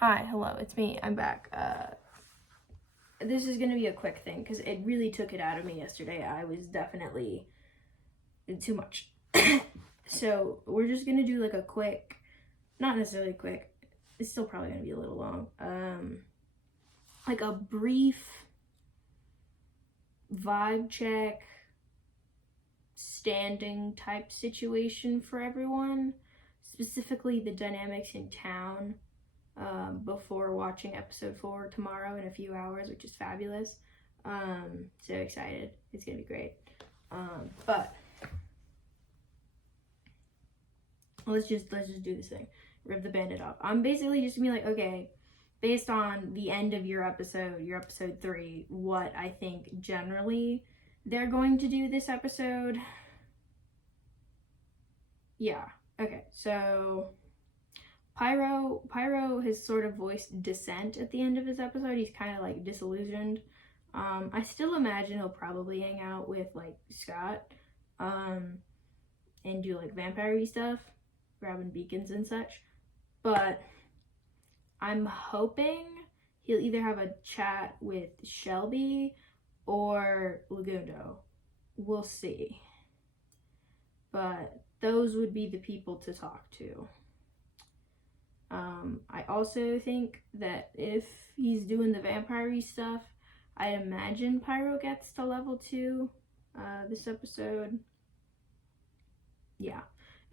Hi, hello, it's me. I'm back. This is gonna be a quick thing because it really took it out of me yesterday. I was definitely too much. So we're just gonna do like a quick, not necessarily quick, it's still probably gonna be a little long, like a brief vibe check, standing type situation for everyone, specifically the dynamics in town. Before watching episode 4 tomorrow in a few hours, which is fabulous. So excited. It's gonna be great. But let's just do this thing. Rip the Band-Aid off. I'm basically just gonna be like, okay, based on the end of your episode 3, what I think generally they're going to do this episode. Yeah. Okay, so Pyro has sort of voiced dissent at the end of his episode. He's kind of like disillusioned. I still imagine he'll probably hang out with like Scott and do like vampire-y stuff, grabbing beacons and such. But I'm hoping he'll either have a chat with Shelby or Legundo. We'll see. But those would be the people to talk to. I also think that if he's doing the vampire-y stuff, I imagine Pyro gets to level 2 this episode. Yeah.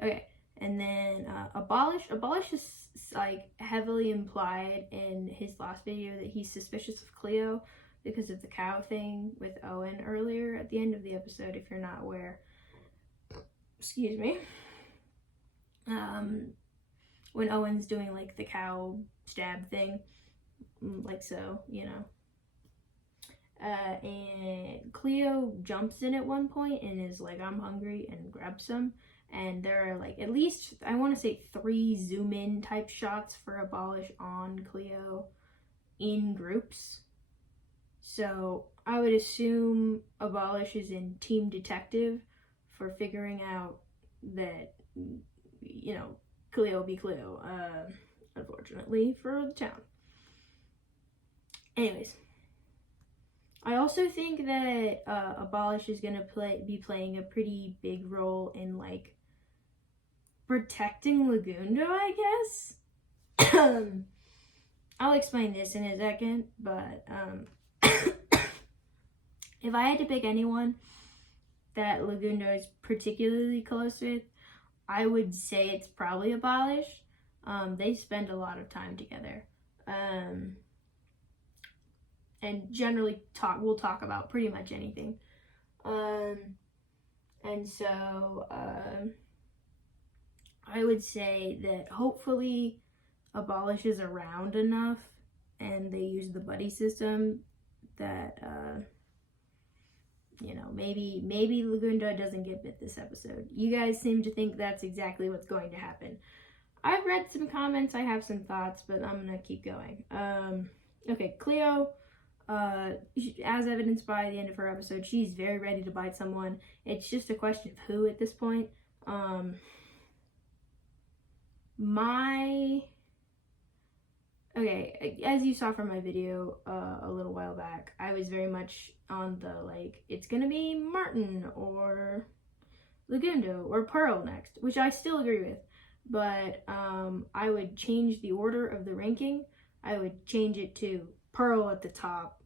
Okay. And then Abolish is like heavily implied in his last video that he's suspicious of Cleo because of the cow thing with Owen earlier at the end of the episode, if you're not aware. Excuse me. When Owen's doing like the cow stab thing, like so, you know. And Cleo jumps in at one point and is like, I'm hungry, and grabs some. And there are like at least, I want to say 3 zoom in type shots for Abolish on Cleo in groups. So I would assume Abolish is in Team Detective for figuring out that, you know, Cleo be Cleo, unfortunately for the town. Anyways, I also think that Abolish is gonna be playing a pretty big role in like protecting Legundo, I guess. I'll explain this in a second, but if I had to pick anyone that Legundo is particularly close with, I would say it's probably Abolish. They spend a lot of time together. And generally we'll talk about pretty much anything. And so I would say that hopefully Abolish is around enough and they use the buddy system that you know, maybe Legundo doesn't get bit this episode. You guys seem to think that's exactly what's going to happen. I've read some comments, I have some thoughts, but I'm gonna keep going. Okay, Cleo, as evidenced by the end of her episode, she's very ready to bite someone. It's just a question of who at this point. Okay, as you saw from my video a little while back, I was very much on the, like, it's gonna be Martyn or Legundo or Pearl next, which I still agree with, but I would change the order of the ranking. I would change it to Pearl at the top,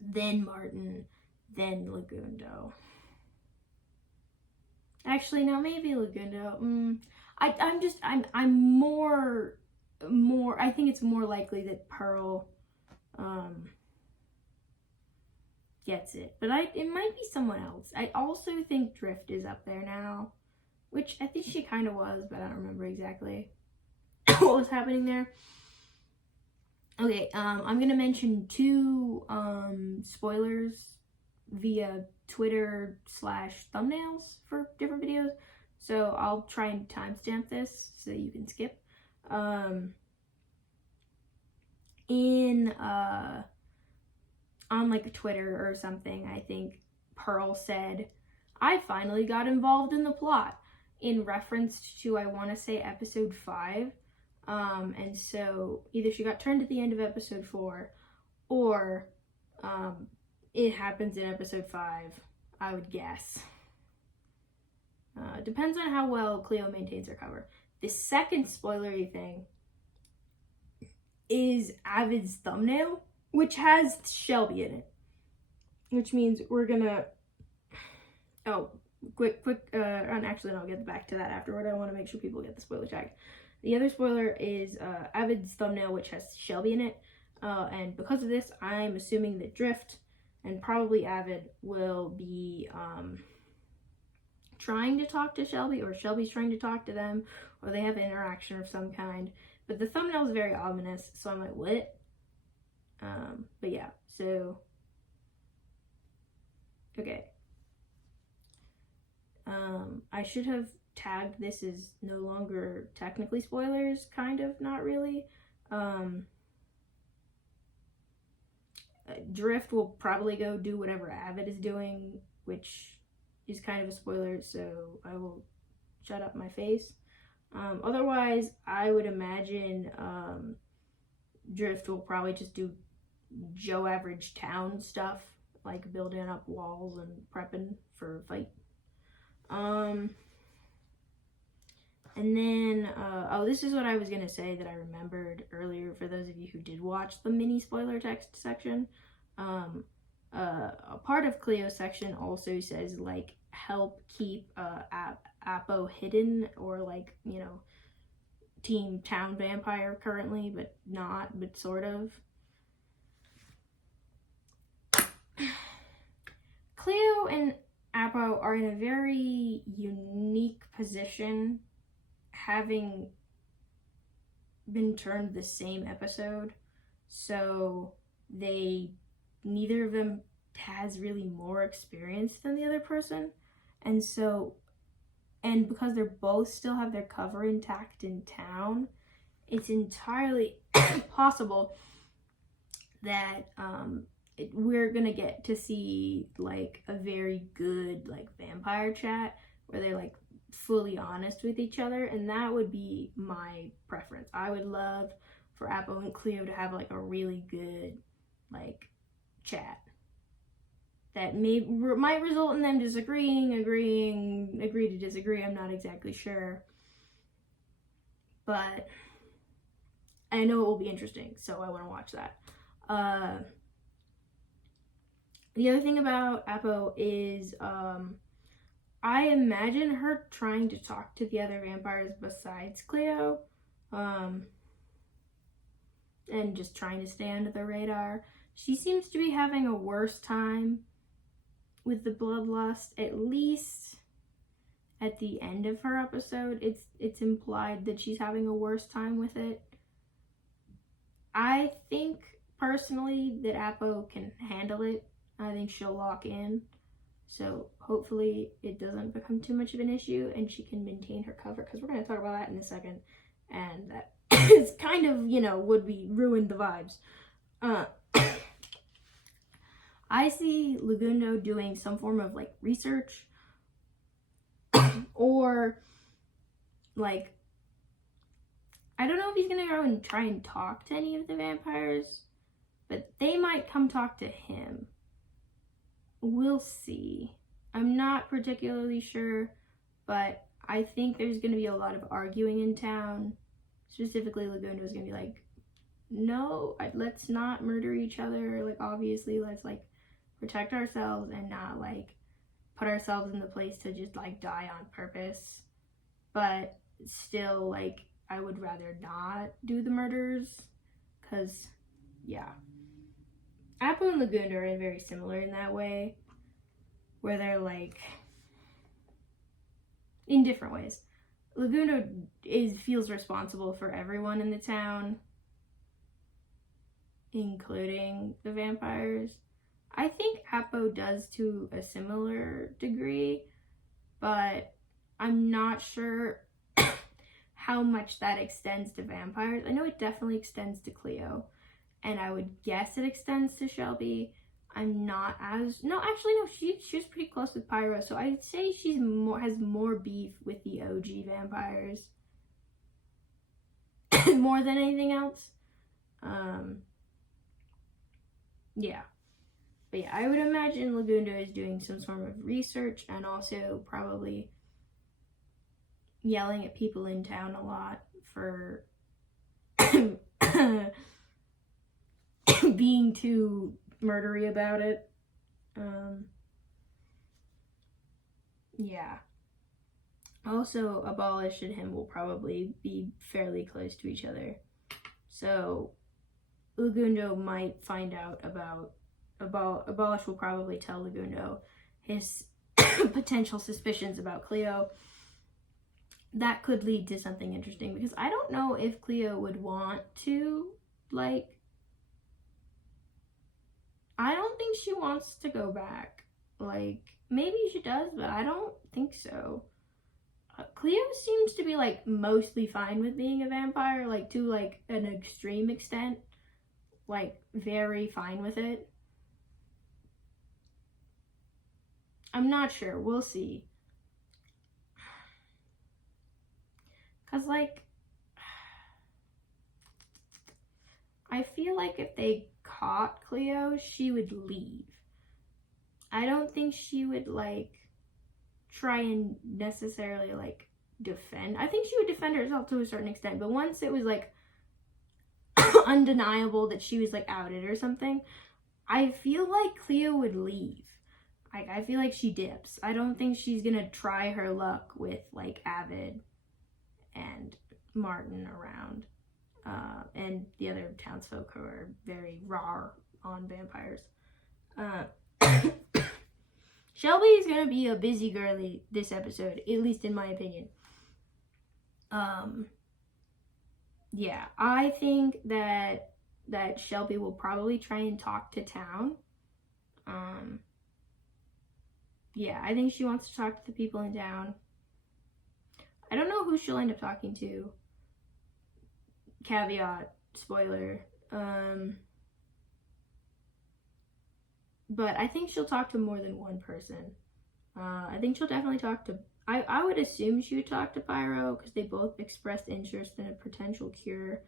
then Martyn, then Legundo. Actually, no, maybe Legundo. I'm more, I think it's more likely that Pearl gets it, but it might be someone else. I also think Drift is up there now, which I think she kind of was, but I don't remember exactly what was happening there. Okay, I'm gonna mention 2 spoilers via Twitter /thumbnails for different videos, so I'll try and timestamp this so you can skip. On like Twitter or something, I think Pearl said, I finally got involved in the plot, in reference to, I want to say, episode 5. And so either she got turned at the end of episode 4, or it happens in episode 5, I would guess. Depends on how well Cleo maintains her cover. The second spoilery thing is Avid's thumbnail, which has Shelby in it. Which means we're gonna... Oh, quick, and actually I'll get back to that afterward. I want to make sure people get the spoiler tag. The other spoiler is Avid's thumbnail, which has Shelby in it. And because of this, I'm assuming that Drift and probably Avid will be trying to talk to Shelby, or Shelby's trying to talk to them, or they have an interaction of some kind. But the thumbnail is very ominous, so I'm like, what? But yeah, so... Okay. I should have tagged this as no longer technically spoilers, kind of, not really. Drift will probably go do whatever Avid is doing, which is kind of a spoiler, so I will shut up my face. Otherwise, I would imagine Drift will probably just do Joe Average Town stuff, like building up walls and prepping for a fight. And then, this is what I was gonna say that I remembered earlier for those of you who did watch the mini spoiler text section. A part of Cleo's section also says, like, help keep Apo hidden, or, like, you know, Team Town Vampire currently, but not, but sort of. Cleo and Apo are in a very unique position, having been turned the same episode. So neither of them has really more experience than the other person. And because they're both still have their cover intact in town, it's entirely possible that we're gonna get to see, like, a very good, like, vampire chat where they're, like, fully honest with each other, and that would be my preference. I would love for Apo and Cleo to have, like, a really good, like, chat that might result in them disagreeing, agree to disagree. I'm not exactly sure, but I know it will be interesting, so I want to watch that. The other thing about Apo is, I imagine her trying to talk to the other vampires besides Cleo, and just trying to stay under the radar. She seems to be having a worse time with the bloodlust, at least at the end of her episode. It's implied that she's having a worse time with it. I think, personally, that Apo can handle it. I think she'll lock in, so hopefully it doesn't become too much of an issue and she can maintain her cover, because we're going to talk about that in a second, and that is kind of, you know, would be ruin the vibes. I see Legundo doing some form of, like, research, or, like, I don't know if he's going to go and try and talk to any of the vampires, but they might come talk to him. We'll see. I'm not particularly sure, but I think there's going to be a lot of arguing in town. Specifically, Legundo is going to be like, no, let's not murder each other. Like, obviously, let's, like, protect ourselves and not, like, put ourselves in the place to just, like, die on purpose. But still, like, I would rather not do the murders, because, yeah. Apo and Legundo are very similar in that way, where they're, like, in different ways. Legundo feels responsible for everyone in the town, including the vampires. I think Apo does to a similar degree, but I'm not sure how much that extends to vampires. I know it definitely extends to Cleo, and I would guess it extends to Shelby. I'm not as... No, actually, no, she was pretty close with Pyro, so I'd say she's has more beef with the OG vampires more than anything else. Yeah. But yeah, I would imagine Legundo is doing some sort of research and also probably yelling at people in town a lot for being too murdery about it. Yeah. Also, Abolish and him will probably be fairly close to each other. So, Legundo might find out about Abolish will probably tell Legundo his potential suspicions about Cleo. That could lead to something interesting, because I don't know if Cleo would want to, like, I don't think she wants to go back. Like, maybe she does, but I don't think so. Cleo seems to be, like, mostly fine with being a vampire, like, to, like, an extreme extent. Like, very fine with it. I'm not sure. We'll see. Because, like, I feel like if they caught Cleo, she would leave. I don't think she would, like, try and necessarily, like, defend. I think she would defend herself to a certain extent, but once it was, like, undeniable that she was, like, outed or something, I feel like Cleo would leave. Like, I feel like she dips. I don't think she's gonna try her luck with, like, Avid and Martyn around. And the other townsfolk who are very raw on vampires. Shelby is gonna be a busy girly this episode, at least in my opinion. Yeah, I think that Shelby will probably try and talk to town. Yeah, I think she wants to talk to the people in town. I don't know who she'll end up talking to. Caveat, spoiler. But I think she'll talk to more than one person. I think she'll definitely talk to... I would assume she would talk to Pyro, because they both expressed interest in a potential cure.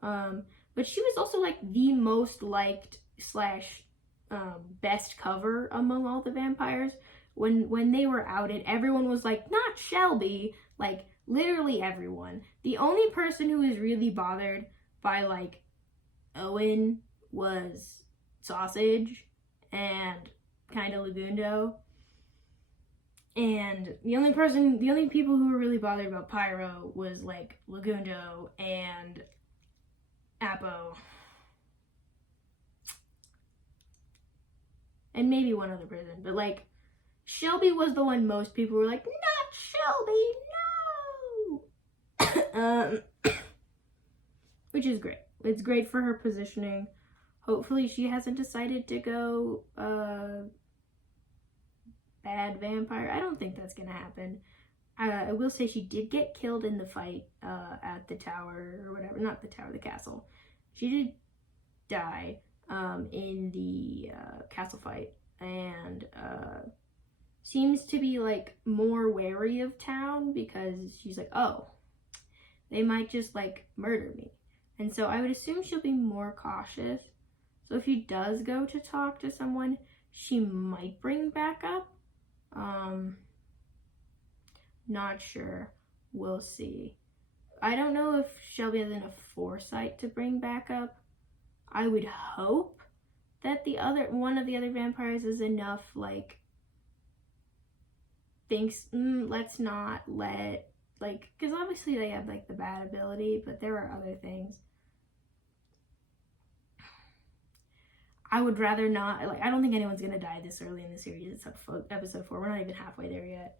But she was also, like, the most liked / best cover among all the vampires. When they were outed, everyone was like, not Shelby. Like, literally everyone. The only person who was really bothered by, like, Owen was Sausage and kind of Legundo. And the only people who were really bothered about Pyro was, like, Legundo and Apo. And maybe one other person. But, like, Shelby was the one most people were like, not Shelby, no! Which is great. It's great for her positioning. Hopefully she hasn't decided to go bad vampire. I don't think that's gonna happen. I will say she did get killed in the fight at the tower, or whatever. Not the tower, the castle. She did die in the castle fight, and seems to be, like, more wary of town, because she's like, oh, they might just, like, murder me. And so I would assume she'll be more cautious. So if she does go to talk to someone, she might bring backup. Not sure. We'll see. I don't know if Shelby has enough foresight to bring backup. I would hope that one of the other vampires is enough, like, thinks, let's not let, like, because obviously they have, like, the bad ability, but there are other things. I would rather not, like, I don't think anyone's gonna die this early in the series. It's episode 4. We're not even halfway there yet.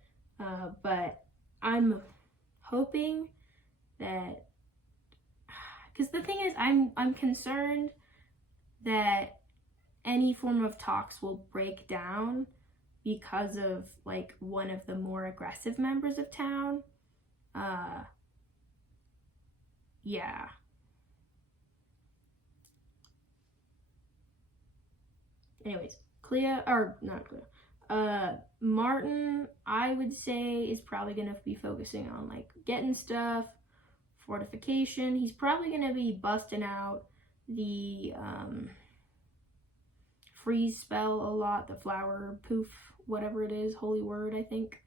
But I'm hoping that, because the thing is, I'm concerned that any form of talks will break down because of, like, one of the more aggressive members of town. Yeah. Anyways, Martyn, I would say, is probably gonna be focusing on, like, getting stuff fortification. He's probably going to be busting out the freeze spell a lot, the flower poof, whatever it is, holy word, I think.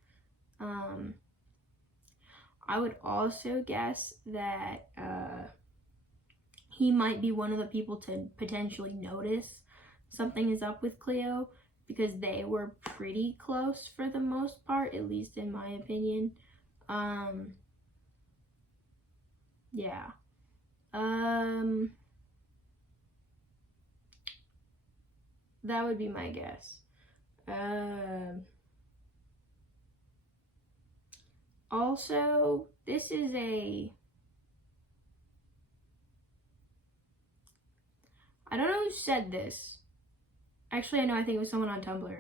I would also guess that he might be one of the people to potentially notice something is up with Cleo, because they were pretty close for the most part, at least in my opinion. Yeah. That would be my guess. Also, this is I don't know who said this. Actually, I know, I think it was someone on Tumblr.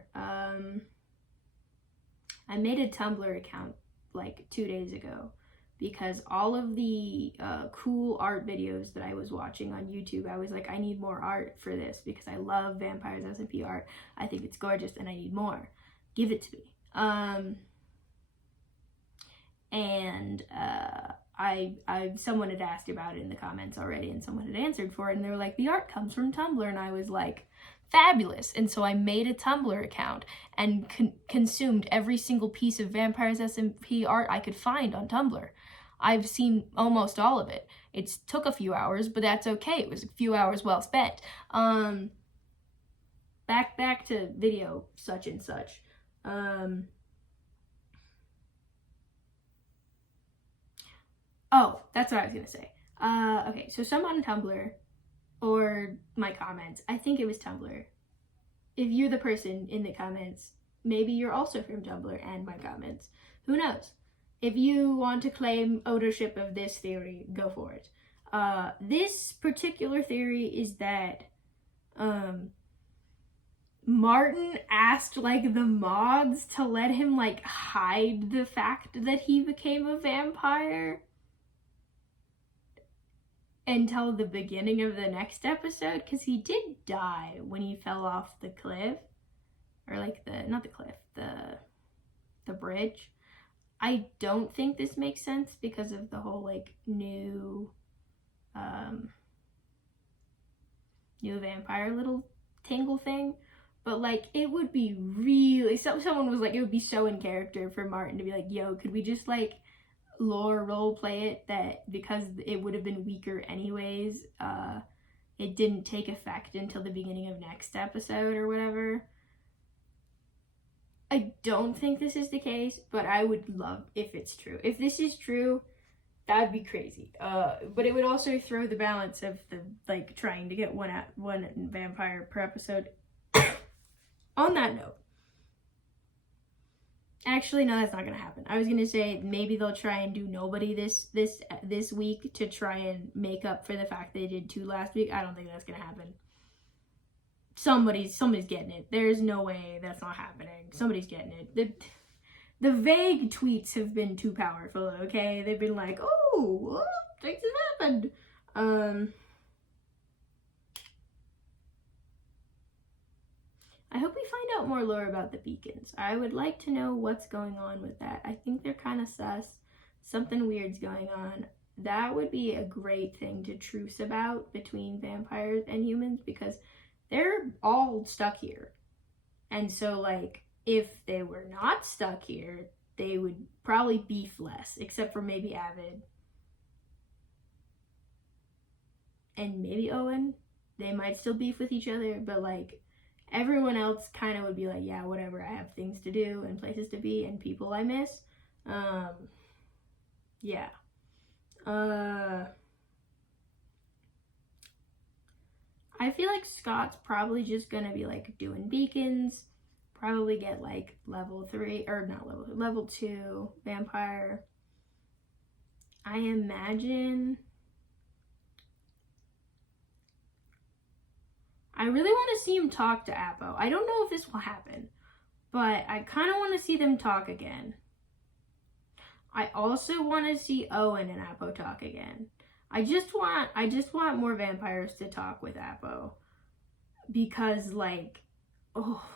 I made a Tumblr account like 2 days ago because all of the cool art videos that I was watching on YouTube, I was like, I need more art for this because I love Vampires SMP art. I think it's gorgeous and I need more. Give it to me. Someone had asked about it in the comments already, and someone had answered for it, and they were like, the art comes from Tumblr, and I was like, fabulous. And so I made a Tumblr account and consumed every single piece of Vampires SMP art I could find on Tumblr. I've seen almost all of it. It took a few hours, but that's okay. It was a few hours well spent. Back to video such and such. Oh, that's what I was gonna say. Okay, so someone on Tumblr, or my comments, I think it was Tumblr. If you're the person in the comments, maybe you're also from Tumblr and my comments. Who knows? If you want to claim ownership of this theory, go for it. This particular theory is that Martyn asked like the mods to let him like hide the fact that he became a vampire until the beginning of the next episode, because he did die when he fell off the cliff, or like not the cliff, the bridge. I don't think this makes sense because of the whole like new vampire little tangle thing, but like it would be really, someone was like, it would be so in character for Martyn to be like, yo, could we just like lore role play it that because it would have been weaker anyways, it didn't take effect until the beginning of next episode or whatever. I don't think this is the case, but I would love if it's true. If this is true, that'd be crazy. But it would also throw the balance of the like trying to get one vampire per episode. On that note, actually, no, that's not gonna happen. I was gonna say maybe they'll try and do nobody this week to try and make up for the fact they did 2 last week. I don't think that's gonna happen. Somebody's getting it. There's no way that's not happening. Somebody's getting it. The vague tweets have been too powerful, okay? They've been like, oh, things have happened. I hope we find out more lore about the beacons. I would like to know what's going on with that. I think they're kind of sus. Something weird's going on. That would be a great thing to truce about between vampires and humans, because they're all stuck here. And so, like, if they were not stuck here, they would probably beef less, except for maybe Avid. And maybe Owen. They might still beef with each other, but, like, everyone else kind of would be like, yeah, whatever, I have things to do and places to be and people I miss. Yeah. I feel like Scott's probably just gonna be like doing beacons, probably get like level 2 vampire. I imagine. I really want to see him talk to Apo. I don't know if this will happen, but I kind of want to see them talk again. I also want to see Owen and Apo talk again. I just want more vampires to talk with Apo, because like, oh,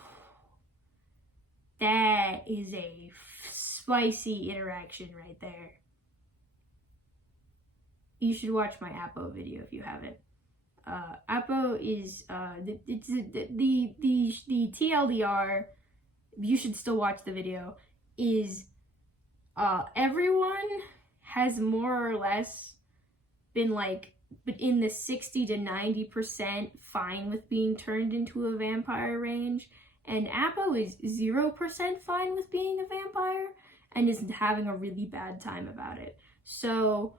that is a spicy interaction right there. you should watch my Apo video if you haven't. Apo is the TLDR. You should still watch the video. Is everyone has more or less been like, but in the 60 to 90% fine with being turned into a vampire range, and Apo is 0% fine with being a vampire and is having a really bad time about it. So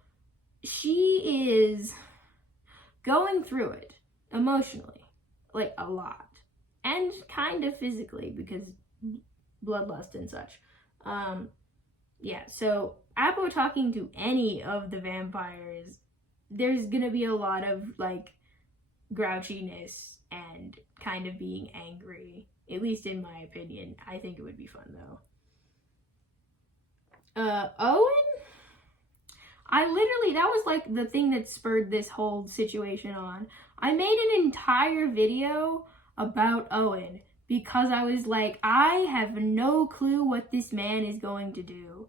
she is going through it emotionally, like a lot, and kind of physically because bloodlust and such. Yeah, so Apo talking to any of the vampires, there's gonna be a lot of like grouchiness and kind of being angry, at least in my opinion. I think it would be fun though. Owen, that was like the thing that spurred this whole situation on. I made an entire video about Owen because I was like, I have no clue what this man is going to do.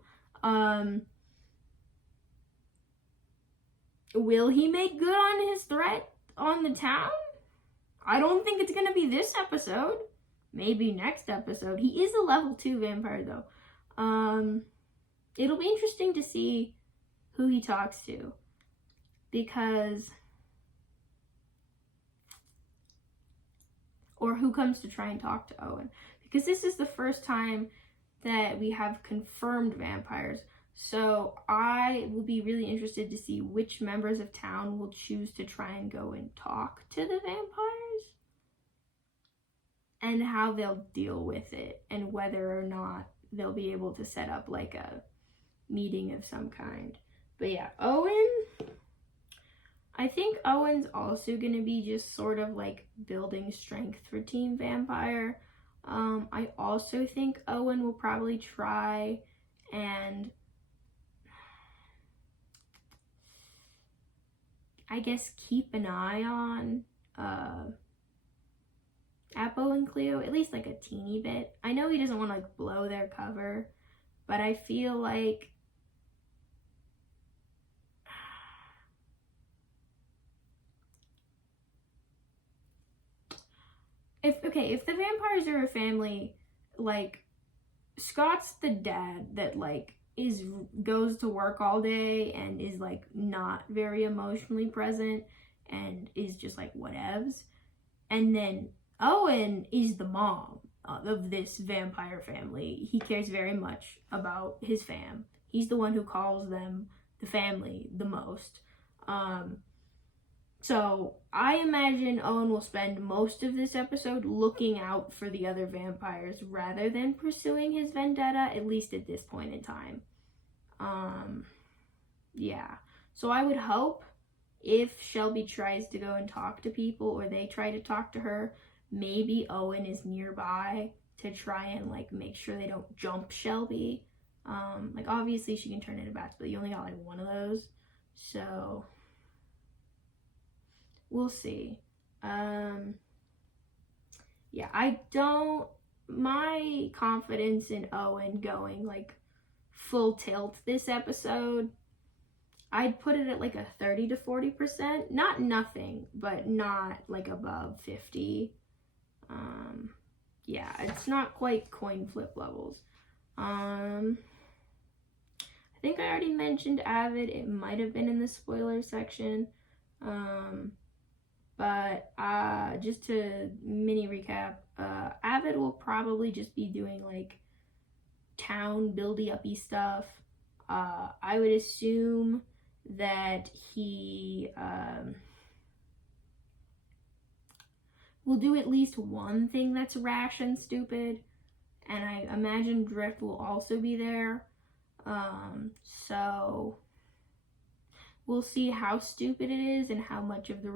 Will he make good on his threat on the town? I don't think it's gonna be this episode. Maybe next episode. He is a level 2 vampire though. It'll be interesting to see who he talks to, because, or who comes to try and talk to Owen, because this is the first time that we have confirmed vampires. So I will be really interested to see which members of town will choose to try and go and talk to the vampires and how they'll deal with it, and whether or not they'll be able to set up like a meeting of some kind. But yeah, Owen, I think Owen's also going to be just sort of like building strength for Team Vampire. I also think Owen will probably try and, I guess, keep an eye on Apo and Cleo, at least like a teeny bit. I know he doesn't want to like blow their cover, but I feel like if the vampires are a family, like, Scott's the dad that like goes to work all day and is like not very emotionally present and is just like whatevs, and then Owen is the mom of this vampire family. He cares very much about his fam. He's the one who calls them the family the most. So I imagine Owen will spend most of this episode looking out for the other vampires rather than pursuing his vendetta, at least at this point in time. Yeah. So I would hope if Shelby tries to go and talk to people, or they try to talk to her, maybe Owen is nearby to try and like make sure they don't jump Shelby. Like obviously she can turn into bats, but you only got like one of those. So we'll see. Yeah, my confidence in Owen going like full tilt this episode, I'd put it at like a 30 to 40%. Not nothing, but not like above 50. Yeah, it's not quite coin flip levels. I think I already mentioned Avid. It might have been in the spoiler section. But just to mini recap, Avid will probably just be doing like town buildy-uppy stuff. I would assume that he will do at least one thing that's rash and stupid, and I imagine Drift will also be there. So we'll see how stupid it is and how much of the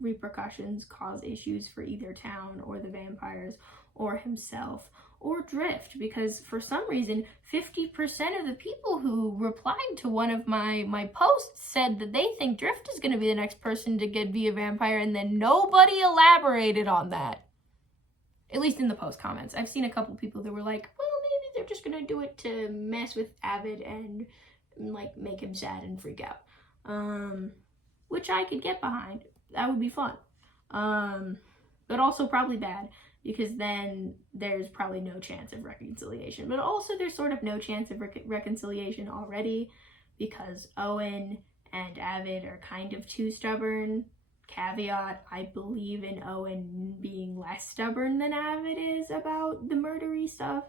repercussions cause issues for either town or the vampires or himself or Drift, because for some reason 50% of the people who replied to one of my posts said that they think Drift is going to be the next person to be a vampire, and then nobody elaborated on that. At least in the post comments. I've seen a couple people that were like, well, maybe they're just going to do it to mess with Avid and like make him sad and freak out. which I could get behind. That would be fun. But also probably bad, because then there's probably no chance of reconciliation. But also there's sort of no chance of reconciliation already, because Owen and Avid are kind of too stubborn. Caveat, I believe in Owen being less stubborn than Avid is about the murdery stuff.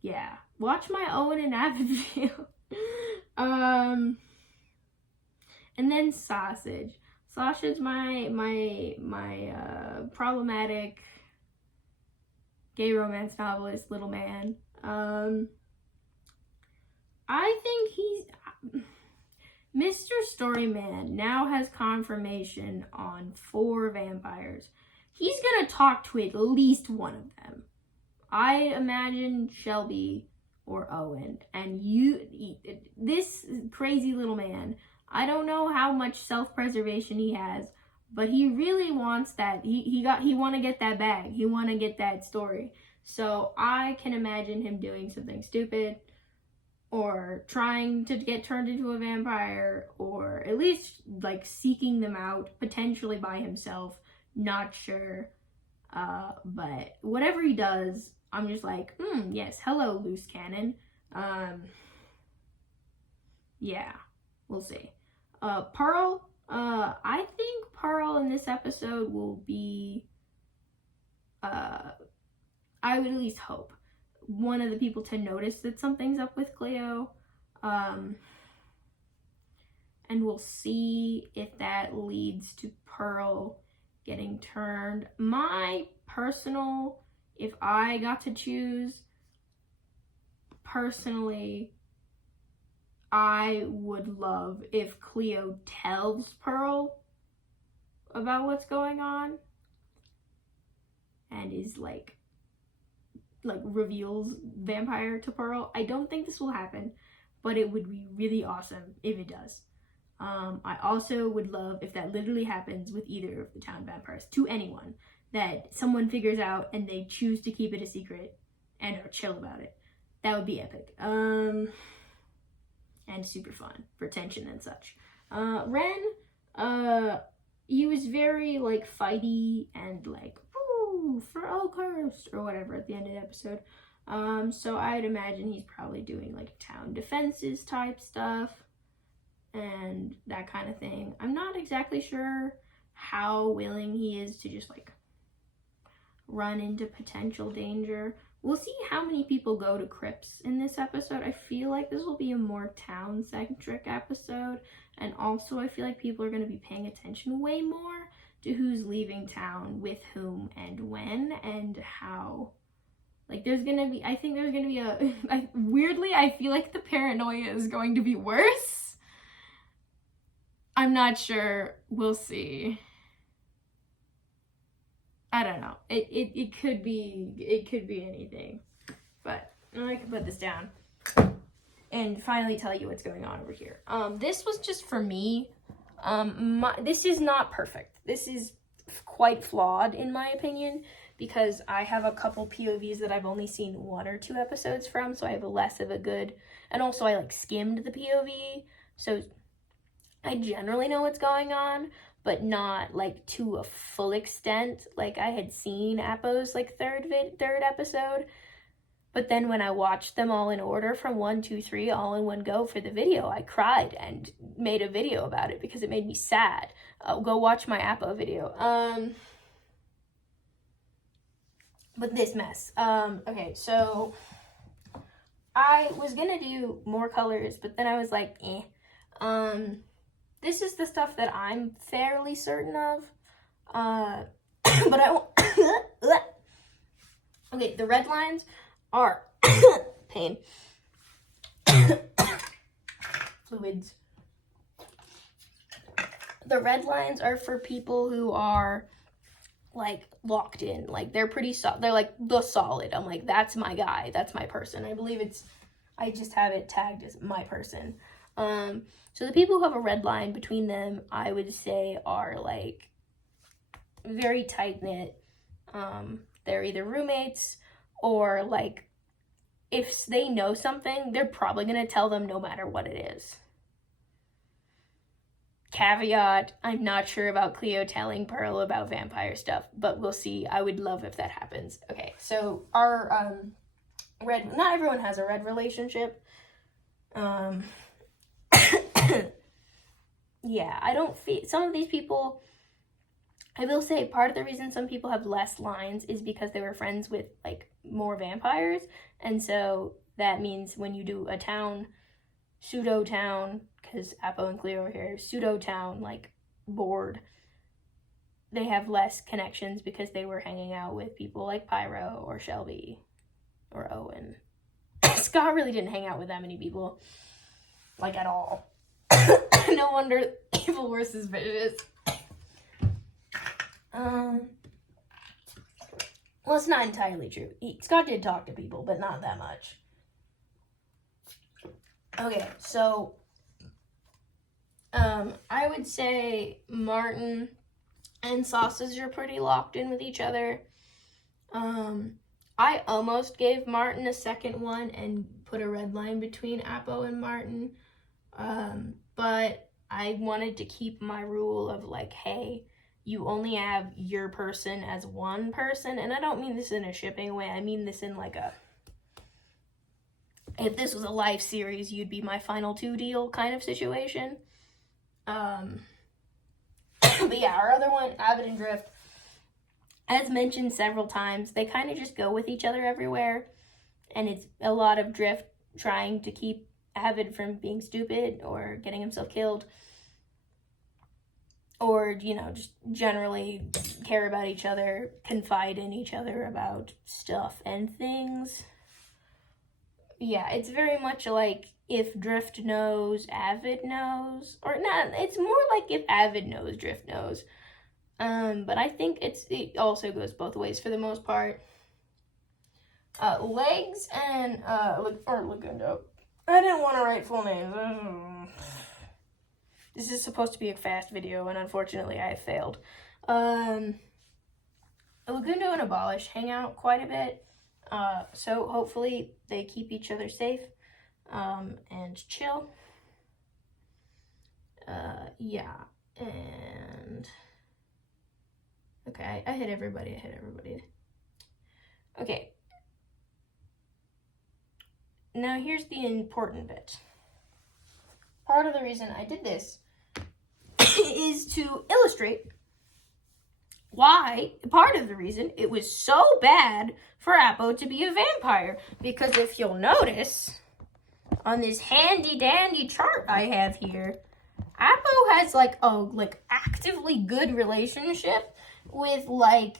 Yeah, watch my Owen and Avid video. And then Sausage. Sausage, my problematic gay romance novelist, little man. I think Mr. Storyman now has confirmation on 4 vampires. He's gonna talk to at least one of them. I imagine Shelby or Owen. And this crazy little man, I don't know how much self-preservation he has, but he really wants that. He want to get that bag. He want to get that story. So I can imagine him doing something stupid, or trying to get turned into a vampire, or at least like seeking them out, potentially by himself, not sure. But whatever he does, I'm just like, yes, hello, loose cannon. Yeah, we'll see. Pearl, I think Pearl in this episode will be, I would at least hope, one of the people to notice that something's up with Cleo. And we'll see if that leads to Pearl getting turned. My personal, if I got to choose, personally, I would love if Cleo tells Pearl about what's going on and is like reveals vampire to Pearl. I don't think this will happen, but it would be really awesome if it does. I also would love if that literally happens with either of the town vampires, to anyone, that someone figures out and they choose to keep it a secret and are chill about it. That would be epic. And super fun for tension and such. Ren, he was very like fighty and like, ooh, for all cursed or whatever at the end of the episode. So I'd imagine he's probably doing like town defenses type stuff and that kind of thing. I'm not exactly sure how willing he is to just like run into potential danger. We'll see how many people go to crypts in this episode. I feel like this will be a more town-centric episode, and also I feel like people are going to be paying attention way more to who's leaving town, with whom, and when, and how. Like, I think there's going to be weirdly, I feel like the paranoia is going to be worse. I'm not sure. We'll see. I don't know. It could be anything. But I can put this down and finally tell you what's going on over here. This was just for me. This is not perfect. This is quite flawed in my opinion, because I have a couple POVs that I've only seen 1 or 2 episodes from, so I have less of a good, and also I like skimmed the POV, so I generally know what's going on, but not like to a full extent. Like I had seen Apo's like third episode, but then when I watched them all in order from 1, 2, 3 all in one go for the video, I cried and made a video about it because it made me sad. Go watch my Apo video. But this mess. Okay, so I was gonna do more colors, but then I was like, this is the stuff that I'm fairly certain of. But I won't. Okay, the red lines are pain. Fluids. The red lines are for people who are like locked in, like they're pretty they're like the solid. I'm like, that's my guy, that's my person. I believe I just have it tagged as my person. So the people who have a red line between them, I would say, are like very tight knit. They're either roommates or like if they know something, they're probably gonna tell them no matter what it is. Caveat, I'm not sure about Cleo telling Pearl about vampire stuff, but we'll see. I would love if that happens. Okay, so our red, not everyone has a red relationship. Yeah, I don't feel, some of these people, I will say part of the reason some people have less lines is because they were friends with like more vampires, and so that means when you do a town, pseudo town, because Apo and Cleo are here, pseudo town like board, they have less connections because they were hanging out with people like Pyro or Shelby or Owen. Scott really didn't hang out with that many people, like, at all. No wonder people were suspicious. Well, it's not entirely true. Scott did talk to people, but not that much. Okay, so I would say Martyn and Sausage are pretty locked in with each other. I almost gave Martyn a second one and put a red line between Apo and Martyn. But I wanted to keep my rule of like, hey, you only have your person as one person. And I don't mean this in a shipping way. I mean this in like a, if this was a life series, you'd be my final two deal kind of situation. But yeah, our other one, Avid and Drift, as mentioned several times, they kind of just go with each other everywhere. And it's a lot of Drift trying to keep Avid from being stupid or getting himself killed, or, you know, just generally care about each other, confide in each other about stuff and things. Yeah, it's very much like if Drift knows, Avid knows, or not, it's more like if Avid knows, Drift knows. But I think it also goes both ways for the most part. Legs and, or Legundo. I didn't want to write full names. This is supposed to be a fast video, and unfortunately I have failed. Legundo and Abolish hang out quite a bit, so hopefully they keep each other safe, and chill. Yeah, and... Okay, I hit everybody. Okay. Now here's the important bit. Part of the reason I did this is to illustrate why, part of the reason it was so bad for Apo to be a vampire. Because if you'll notice, on this handy dandy chart I have here, Apo has like a actively good relationship with like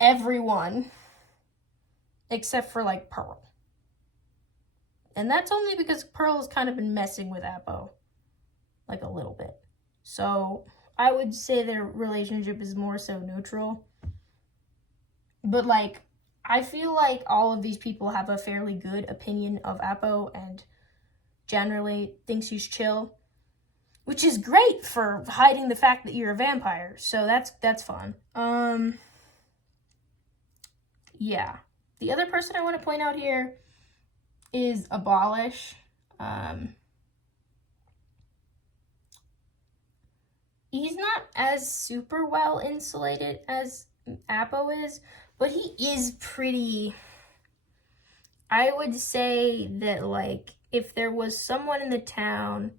everyone except for like Pearl. And that's only because Pearl has kind of been messing with Apo, like a little bit. So I would say their relationship is more so neutral. But like, I feel like all of these people have a fairly good opinion of Apo and generally thinks he's chill, which is great for hiding the fact that you're a vampire. So that's fun. Yeah. The other person I want to point out here is Abolish. He's not as super well insulated as Apo is, but he is pretty... I would say that, like, if there was someone in the town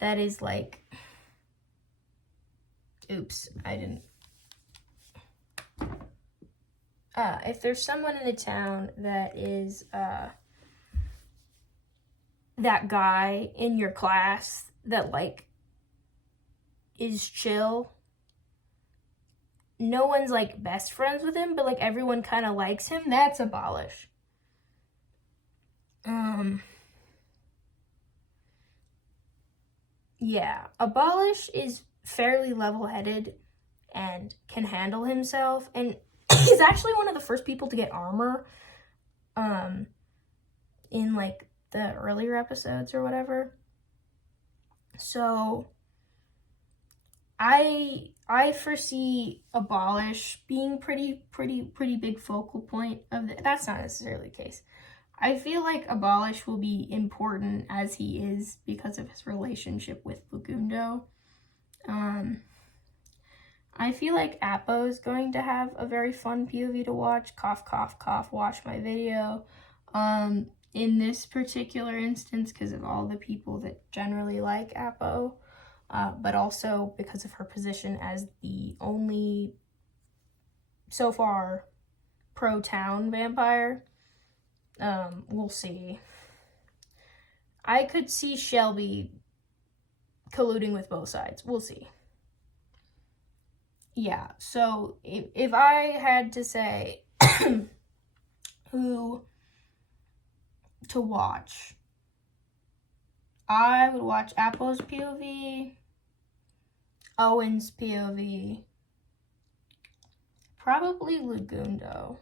that is, like... Oops, I didn't... if there's someone in the town that is, that guy in your class that, like, is chill, no one's, like, best friends with him, but, like, everyone kind of likes him, that's Abolish. Yeah, Abolish is fairly level-headed and can handle himself, and he's actually one of the first people to get armor, in, like, the earlier episodes or whatever. So, I foresee Abolish being pretty big focal point of the... That's not necessarily the case. I feel like Abolish will be important as he is because of his relationship with Legundo. I feel like Apo is going to have a very fun POV to watch. Cough, cough, cough, watch my video. In this particular instance, because of all the people that generally like Apo, but also because of her position as the only, so far, pro-town vampire. We'll see. I could see Shelby colluding with both sides. We'll see. Yeah, so if I had to say who to watch, I would watch Apo's POV, Owen's POV, probably Legundo,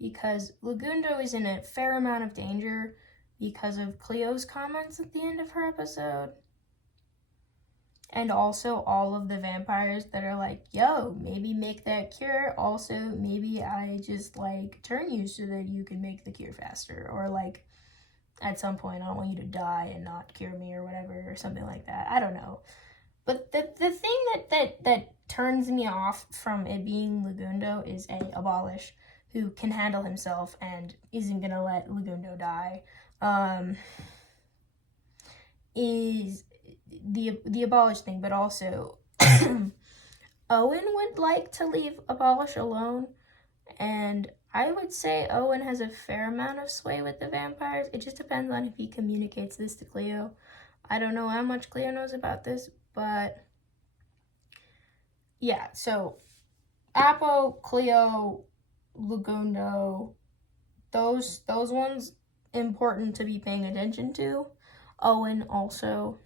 because Legundo is in a fair amount of danger because of Cleo's comments at the end of her episode. And also all of the vampires that are like, yo, maybe make that cure. Also, maybe I just, like, turn you so that you can make the cure faster. Or, like, at some point, I don't want you to die and not cure me or whatever, or something like that. I don't know. But the thing that turns me off from it being Legundo is Abolish, who can handle himself and isn't going to let Legundo die. Is the Abolish thing, but also Owen would like to leave Abolish alone, and I would say Owen has a fair amount of sway with the vampires. It just depends on if he communicates this to Cleo. I don't know how much Cleo knows about this, but yeah, so Apo, Cleo, Legundo, those ones important to be paying attention to. Owen also,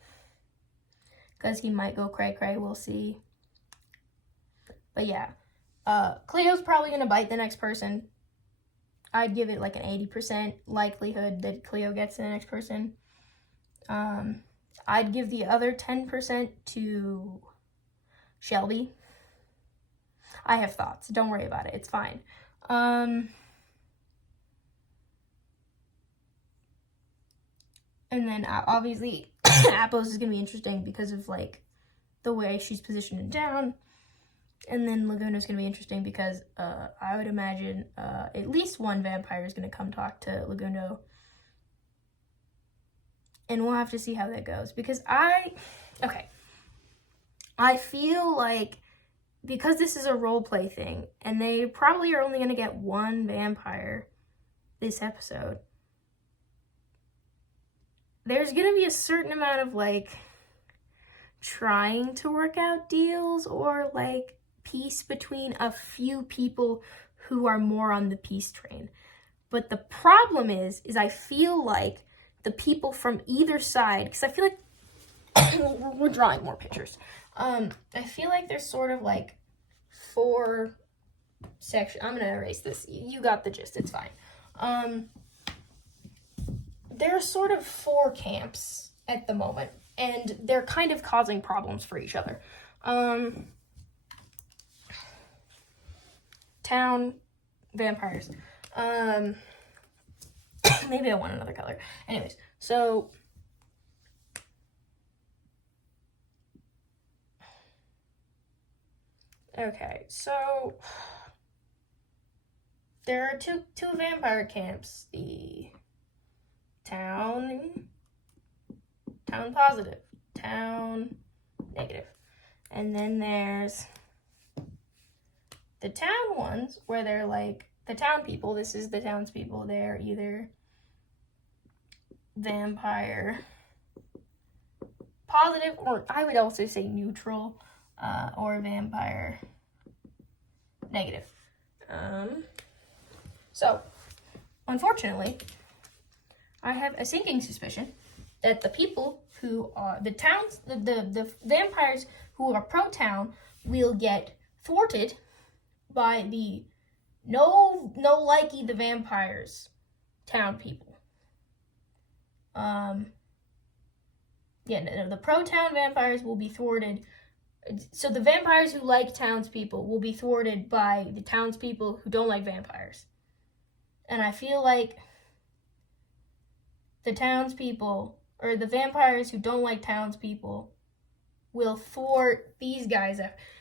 because he might go cray-cray, we'll see. But yeah, Cleo's probably going to bite the next person. I'd give it like an 80% likelihood that Cleo gets the next person. I'd give the other 10% to Shelby. I have thoughts. Don't worry about it. It's fine. And then obviously Apples is going to be interesting because of like the way she's positioned in town. And then Legundo is going to be interesting because I would imagine at least one vampire is going to come talk to Legundo. And we'll have to see how that goes. Because I feel like because this is a role play thing and they probably are only going to get one vampire this episode, there's going to be a certain amount of like trying to work out deals or like peace between a few people who are more on the peace train. But the problem is I feel like the people from either side, because I feel like we're drawing more pictures. I feel like there's sort of like 4 sections. I'm gonna erase this. You got the gist. It's fine. There are sort of 4 camps at the moment, and they're kind of causing problems for each other. Town vampires. Maybe I want another color. Anyways, so okay, so there are two vampire camps. The town positive, town negative. And then there's the town ones where they're like, the town people, this is the townspeople, they're either vampire positive, or I would also say neutral, or vampire negative. So, unfortunately, I have a sinking suspicion that the people who are the vampires who are pro-town will get thwarted by the no likey the vampires town people. The pro-town vampires will be thwarted. So the vampires who like townspeople will be thwarted by the townspeople who don't like vampires. And I feel like the townspeople, or the vampires who don't like townspeople, will thwart these guys.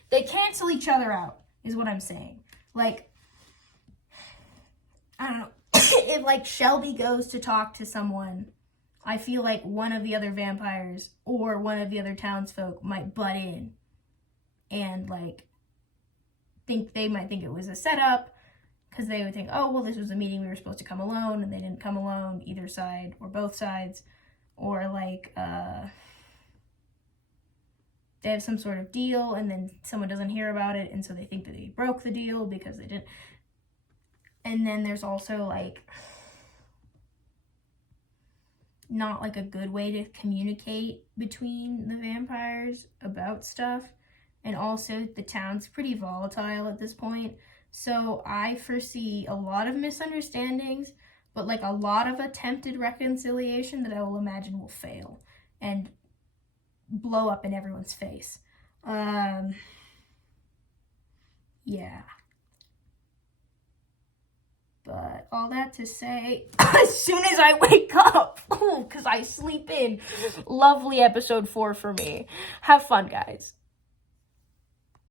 They cancel each other out, is what I'm saying. Like, I don't know. If, like, Shelby goes to talk to someone, I feel like one of the other vampires or one of the other townsfolk might butt in and, like, they might think it was a setup, because they would think, oh, well, this was a meeting, we were supposed to come alone, and they didn't come alone, either side or both sides. Or, like, they have some sort of deal, and then someone doesn't hear about it, and so they think that they broke the deal because they didn't. And then there's also, like, not, like, a good way to communicate between the vampires about stuff. And also, the town's pretty volatile at this point. So I foresee a lot of misunderstandings, but, like, a lot of attempted reconciliation that I will imagine will fail and blow up in everyone's face. Yeah. But all that to say, as soon as I wake up, because I sleep in, lovely episode 4 for me. Have fun, guys.